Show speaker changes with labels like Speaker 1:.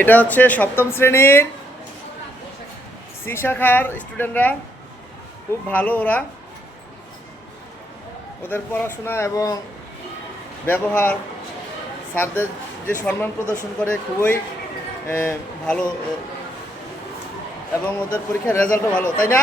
Speaker 1: এটা হচ্ছে সপ্তম শ্রেণির সি শাখার স্টুডেন্টরা। খুব ভালো ওরা। ওদের পড়াশোনা এবং ব্যবহার, স্যারদের যে সম্মান প্রদর্শন করে খুবই ভালো এবং ওদের পরীক্ষার রেজাল্টও ভালো, তাই না?